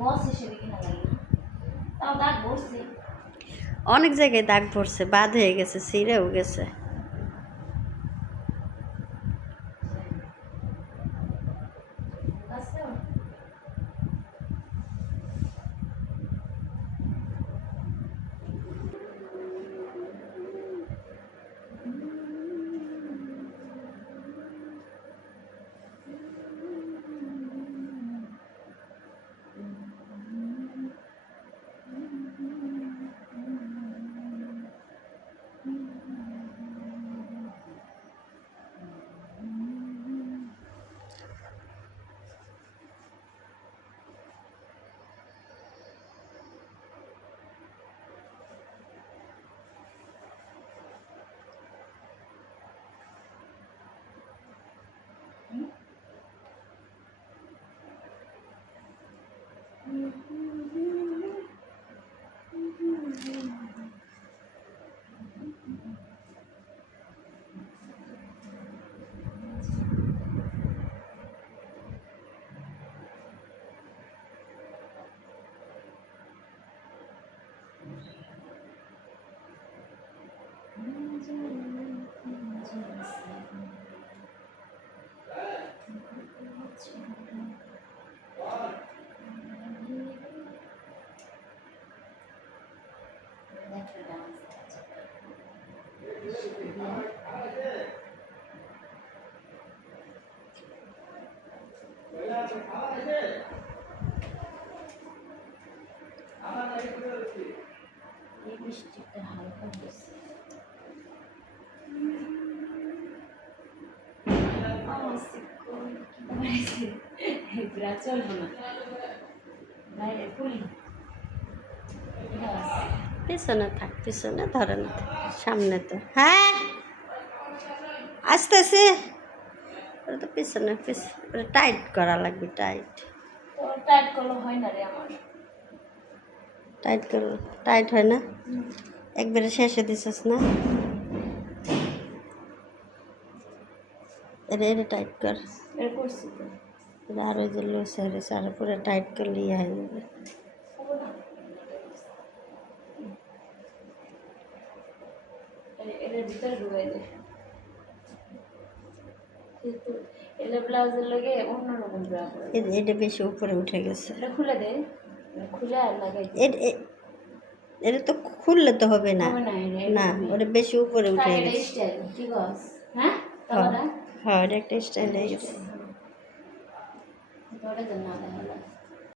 বস হিসেবে কিনা লাগে না, তাও দাগ বসছে। অনেক জায়গায় দাগ পড়ছে, বাদ হয়ে গেছে, ছিঁড়েও গেছে। এই বৃষ্টিটা হালকা হয়েছে। চলবো না বাইরে খুলি, পিছনে থাক, পিছনে ধরে না, সামনে তো। হ্যাঁ আসতেছে, ওটা তো পিছনে, পিছনে টাইট করা লাগবে, টাইট। তো টাইট করলে হয় না রে আমার। টাইট করলে টাইট হয় না, একবারে শেষে দিছিস না, এটা এটা টাইট কর। এটা করছি তো, এটা আর ওই যে লুজ হয়ে গেছে, আর পুরো টাইট করলে ইয়ে হয়ে যাবে। এটার ভিতরে ঢুকাই দে, কিন্তু এটা ব্লাউজের লগে অন্যরকম ব্লাউজ। এটা বেশি উপরে উঠে গেছে, এটা খুলে দে, খুলে আর লাগাই দে। এটা তো খুললে তো হবে না, হবে না, না ওটা বেশি উপরে উঠে এটা গেছে। স্টাইল ঠিক আছে। হ্যাঁ হ্যাঁ হ্যাঁ, এটা একটা স্টাইল হয়ে গেছে। তোরা তো না দেখা